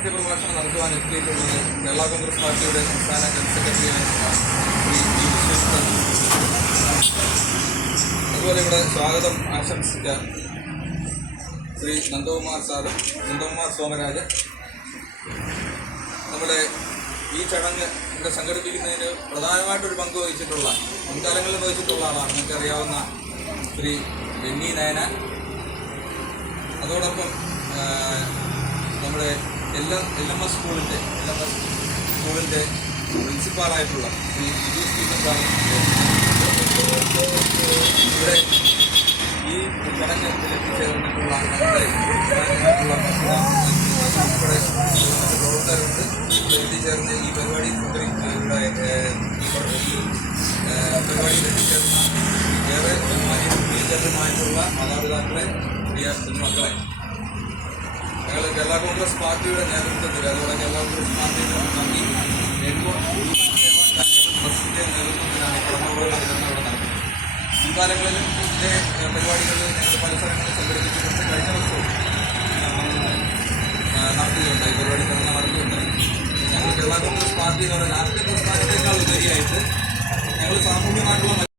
മുഖ്യപ്രഭാഷണം നടത്തുവാൻ എത്തിയിട്ടുള്ളത് കേരള കോൺഗ്രസ് പാർട്ടിയുടെ സംസ്ഥാന ജനറൽ സെക്രട്ടറിയായിട്ടുള്ള ശ്രീ ജി വിശ്വനാഥൻ. അതുപോലെ ഇവിടെ സ്വാഗതം ആശംസിച്ച ശ്രീ നന്ദകുമാർ സോമരാജ്. നമ്മുടെ ഈ ചടങ്ങ് ഇവിടെ സംഘടിപ്പിക്കുന്നതിന് പ്രധാനമായിട്ടൊരു പങ്ക് വഹിച്ചിട്ടുള്ള, മുൻകാലങ്ങളിൽ വഹിച്ചിട്ടുള്ള ആളാണ്, നമുക്കറിയാവുന്ന ശ്രീ ബെന്നി നയന. അതോടൊപ്പം നമ്മുടെ LMS സ്കൂളിൻ്റെ പ്രിൻസിപ്പാളായിട്ടുള്ള ശ്രീ ജിജു സ്റ്റീഫൻ സാറും ഇവിടെ ഈ ചടങ്ങിൽ എത്തിച്ചേർന്നിട്ടുള്ള നമ്മുടെ ഉൾപ്പെടെ പ്രവർത്തകരുണ്ട്. എത്തിച്ചേർന്ന് ഈ പരിപാടി പരിപാടിയിൽ എത്തിച്ചേർന്ന ഏറെ ബഹുമാന്യമായിട്ടുള്ള മാതാപിതാക്കളെ, പ്രിയ കുഞ്ഞുമക്കളെ, ഞങ്ങൾ കേരള കോൺഗ്രസ് പാർട്ടിയുടെ നേതൃത്വത്തിൽ, അതുപോലെ കേരള കോൺഗ്രസ് പാർട്ടിയുടെ നന്ദി ട്രസ്റ്റിൻ്റെ നേതൃത്വത്തിലാണ് ഈ കടമകളുടെ വിതരണം ഇവിടെ നടക്കുന്നത്. മുൻകാലങ്ങളിലും ഇതിൻ്റെ പരിപാടികളിൽ ഞങ്ങൾ പല സ്ഥലങ്ങളിൽ സംഘടിപ്പിച്ചിട്ടുണ്ട്. കഴിഞ്ഞ വർഷവും നടത്തുകയുണ്ടായി, പരിപാടി നടത്തുകയുണ്ടായി. ഞങ്ങൾ കേരള കോൺഗ്രസ് പാർട്ടി എന്ന് പറയുന്ന രാഷ്ട്രീയ പ്രസ്ഥാനത്തേക്കാൾ ഉപരിയായിട്ട് ഞങ്ങൾ സാമൂഹ്യമായിട്ടുള്ള